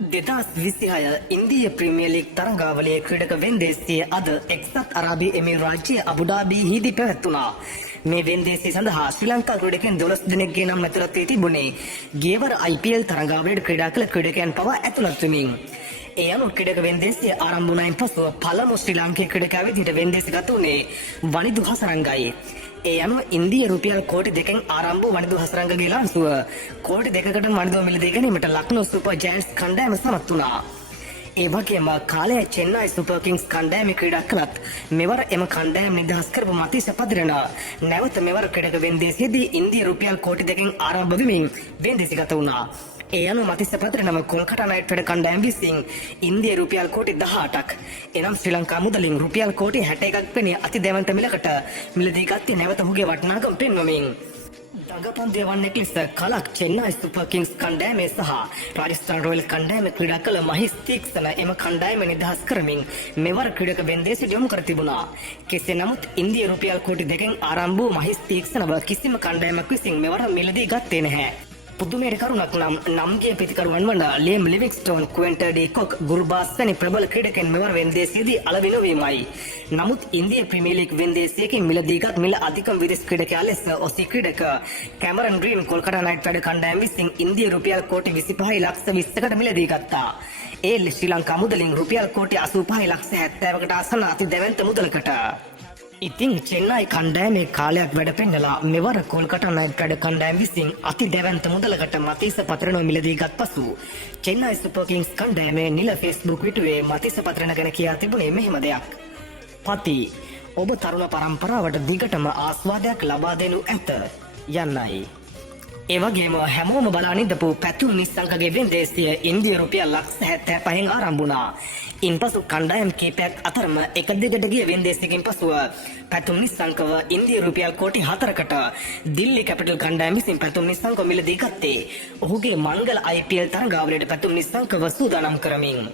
2026 ඉන්දිය premier league තරඟාවලියේ ක්‍රීඩක වෙන්දේසිය අද එක්සත් අරාබි එමිරේට් රාජ්‍යයේ අබුඩාබිහිදී පැවැත්වුණා. මේ වෙන්දේසිය සඳහා ශ්‍රී ලංකා ක්‍රීඩකයන් 12 දෙනෙක්ගේ නම් ඇතුළත් වී තිබුණේ. ගියවර IPL තරඟාවලියට ක්‍රීඩා කළ ක්‍රීඩකයන් පවා ඇතුළත් වෙමින්. ඒ අනුව ක්‍රීඩක වෙන්දේසිය ආරම්භ වුණයින් පසුව පළමු ශ්‍රී ලාංකේය ක්‍රීඩකයා විදිහට වෙන්දේසි ගත වුණේ වනිදු හසරංගයි. ඒ අනුව ඉන්දිය රුපියල් කෝටි 2කින් ආරම්භ වූ වනිදු හසරංගගේ ලාංසුව කෝටි 2කට වනිදුව මිලදී ගැනීමට ලක්නෝ සුපර් ජයන්ට්ස් කණ්ඩායම සමත් වුණා. ඒ වගේම කාලය චෙන්නයි සුපර් කිංස් කණ්ඩායමේ ක්‍රීඩා කළත් මෙවර එම කණ්ඩායම නිදහස් කරපු මතීෂ පදිරණ නැවත මෙවර ක්‍රීඩක වෙන්දේසියේදී ඉන්දිය රුපියල් කෝටි 2කින් ආරම්භ වෙමින් වෙන්දේසිගත වුණා. ඒ අනුව මතීෂ පදිරණම කොල්කතා නයිට් රයිඩර් කණ්ඩායම විසින් ඉන්දිය රුපියල් කෝටි 18ක් එනම් ශ්‍රී ලංකා මුදලින් රුපියල් කෝටි 61ක් වෙන අති දැවැන්ත මිලකට මිලදී ගත්තේ නැවත ඔහුගේ වටිනාකම පෙන්වමින්. දඟපන්දේ වන්නෙක් ලෙස කලක් චෙන්නයි සුපර් කිංස් කණ්ඩායමේ සහ රාජස්ථාන් රොයල් කණ්ඩායමේ ක්‍රීඩා කළ මහිස් තීක්ෂණ එම කණ්ඩායම නිදහස් කරමින් මෙවර ක්‍රීඩක වෙන්දේසියට යොමු කර තිබුණා. කෙසේ නමුත් ඉන්දිය රුපියල් කෝටි 2කින් ආරම්භ වූ මහිස් තීක්ෂණව කිසිම කණ්ඩායමක් විසින් මෙවර මිලදී ගත්තේ නැහැ. පුදුමයට කරුණක් නම් නම්ගේ පිතිකරුවන් වන ලියම් ලිවිංස්ටෝන්, ක්වෙන්ටන් ඩි කොක්, ගුර්බාස් වැනි ප්‍රබල ක්‍රීඩකයන් මෙවර වෙන්දේසියේදී අලෙවි නොවීමයි. නමුත් ඉන්දිය ප්‍රීමියර් ලීග් වෙන්දේසියකින් මිලදීගත් මිල අධිකම විදේශ ක්‍රීඩකයා ලෙස ඔසී ක්‍රීඩක කැමරන් ග්‍රීන් කොල්කතා නයිට් රයිඩර් කණ්ඩායම විසින් ඉන්දිය රුපියල් කෝටි 25 ලක්ෂ 20කට මිලදී ගත්තා. ඒ ශ්‍රී ලංකා මුදලින් රුපියල් කෝටි 85 ලක්ෂ 70කට ආසන්න අති දැවැන්ත මුදලකට. ඉතින් චෙන්නයි කණ්ඩායමේ කාලයක් වැඩ පෙන්නලා මෙවර කොල්කතා නයිට් රයිඩර් කණ්ඩායම විසින් අති දැවැන්ත මුදලකට මතීෂ පදිරණ මිලදී ගත් පසු චෙන්නයි සුපර් කිංස් කණ්ඩායමේ නිල Facebook පිටුවේ මතීෂ පදිරණ ගැන කියා තිබුණේ මෙහෙම දෙයක්. පති ඔබ තරුණ පරම්පරාවට දිගටම ආස්වාදයක් ලබා දෙනු ඇත යන්නයි. ඒ වගේම හැමෝම බලන ඉඳපු පැතුම් නිස්සංකගේ වෙන්දේසිය ඉන්දිය රුපියල් ලක්ෂ 75න් ආරම්භ වුණා. ඉන්පසු කණ්ඩායම් කීපයක් අතරම එක දිගට ගිය වෙන්දේසියකින් පසුව පැතුම් නිස්සංකව ඉන්දිය රුපියල් කෝටි 4කට දිල්ලි කැපිටල් කණ්ඩායම විසින් පැතුම් නිස්සංකව මිලදී ගත්තේ ඔහුගේ මංගල IPL තරඟාවලියට පැතුම් නිස්සංකව සූදානම් කරමින්.